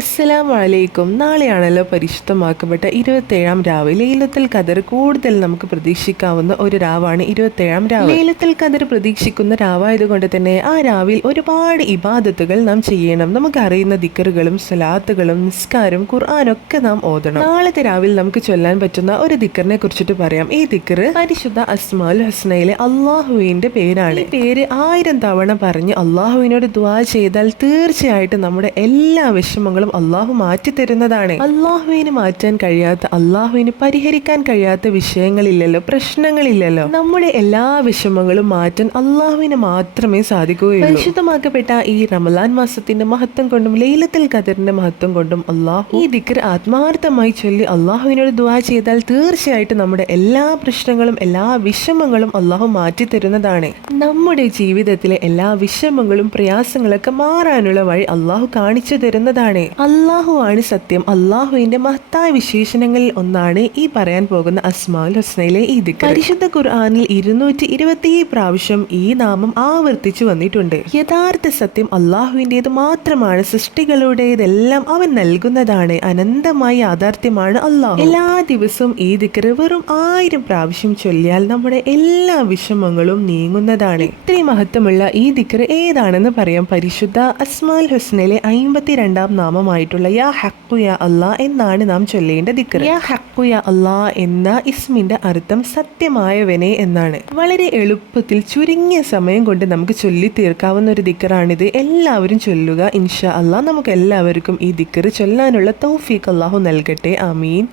അസ്സലാമു അലൈക്കും. നാളെയാണല്ലോ പരിശുദ്ധമാക്കപ്പെട്ട 27-ാം രാവ്. ലൈലത്തുൽ ഖദർ കൂടുതൽ നമുക്ക് പ്രതീക്ഷിക്കാവുന്ന ഒരു രാവാണ് 27-ാം രാവ്. ലൈലത്തുൽ ഖദർ പ്രതീക്ഷിക്കുന്ന രാവായതുകൊണ്ട് തന്നെ ആ രാവിൽ ഒരുപാട് ഇബാദത്തുകൾ നാം ചെയ്യണം. നമുക്ക് അറിയുന്ന ദിക്കറുകളും സലാത്തുകളും നിസ്കാരം ഖുർആനൊക്കെ നാം ഓതണം. നാളത്തെ രാവിൽ നമുക്ക് ചൊല്ലാൻ പറ്റുന്ന ഒരു ദിക്കറിനെ കുറിച്ചിട്ട് പറയാം. ഈ ദിക്കർ പരിശുദ്ധ അസ്മാഉൽ ഹുസ്നയിലെ അള്ളാഹുവിന്റെ പേരാണ്. ഈ പേര് 1000 തവണ പറഞ്ഞ് അള്ളാഹുവിനോട് ദുആ ചെയ്താൽ തീർച്ചയായിട്ടും നമ്മുടെ എല്ലാ വിഷമങ്ങളും അള്ളാഹു മാറ്റി തരുന്നതാണ്. അള്ളാഹുവിന് മാറ്റാൻ കഴിയാത്ത, അള്ളാഹുവിന് പരിഹരിക്കാൻ കഴിയാത്ത വിഷയങ്ങളില്ലല്ലോ, പ്രശ്നങ്ങളില്ലല്ലോ. നമ്മുടെ എല്ലാ വിഷമങ്ങളും മാറ്റാൻ അള്ളാഹുവിന് മാത്രമേ സാധിക്കുകയുള്ളൂ. പരിശുദ്ധമാക്കപ്പെട്ട ഈ റമളാൻ മാസത്തിന്റെ മഹത്വം കൊണ്ടും ലൈലത്തുൽ ഖദറിന്റെ മഹത്വം കൊണ്ടും അള്ളാഹു ഈ ദിക്ർ ആത്മാർത്ഥമായി ചൊല്ലി അള്ളാഹുവിനോട് ദുആ ചെയ്താൽ തീർച്ചയായിട്ടും നമ്മുടെ എല്ലാ പ്രശ്നങ്ങളും എല്ലാ വിഷമങ്ങളും അള്ളാഹു മാറ്റി തരുന്നതാണ്. നമ്മുടെ ജീവിതത്തിലെ എല്ലാ വിഷമങ്ങളും പ്രയാസങ്ങളൊക്കെ മാറാനുള്ള വഴി അള്ളാഹു കാണിച്ചു തരുന്നതാണ്. അള്ളാഹു ആണ് സത്യം. അള്ളാഹുവിന്റെ മഹത്തായ വിശേഷണങ്ങളിൽ ഒന്നാണ് ഈ പറയാൻ പോകുന്ന അസ്മാഉൽ ഹുസ്നയിലെ ഈ ദിക്ർ. പരിശുദ്ധ ഖുർആനിൽ 227 പ്രാവശ്യം ഈ നാമം ആവർത്തിച്ചു വന്നിട്ടുണ്ട്. യഥാർത്ഥ സത്യം അള്ളാഹുവിൻ്റെത് മാത്രമാണ്. സൃഷ്ടികളുടേതെല്ലാം അവൻ നൽകുന്നതാണ്. അനന്തമായ യാഥാർത്ഥ്യമാണ് അള്ളാഹു. എല്ലാ ദിവസവും ഈ ദിക്ർ വെറും 1000 പ്രാവശ്യം ചൊല്ലിയാൽ നമ്മുടെ എല്ലാ വിഷമങ്ങളും നീങ്ങുന്നതാണ്. ഇത്രയും മഹത്വമുള്ള ഈ ദിക്ർ ഏതാണെന്ന് പറയാം. പരിശുദ്ധ അസ്മാഉൽ ഹുസ്നയിലെ 52-ാം നാമമായിട്ടുള്ള യാ ഹഖു യാ അല്ലാ എന്നാണ് നാം ചൊല്ലേണ്ട ദിക്ർ. യാ ഹഖു യാ അല്ലാ എന്ന ഇസ്മിന്റെ അർത്ഥം സത്യമായവനെ എന്നാണ്. വളരെ എളുപ്പത്തിൽ ചുരുങ്ങിയ സമയം കൊണ്ട് നമുക്ക് ചൊല്ലി തീർക്കാവുന്ന ഒരു ദിക്റാണിത്. എല്ലാവരും ചൊല്ലുക. ഇൻഷാ അല്ലാ നമുക്ക് എല്ലാവർക്കും ഈ ദിക്ർ ചൊല്ലാനുള്ള തൗഫീഖ് അല്ലാഹു നൽകട്ടെ. ആമീൻ.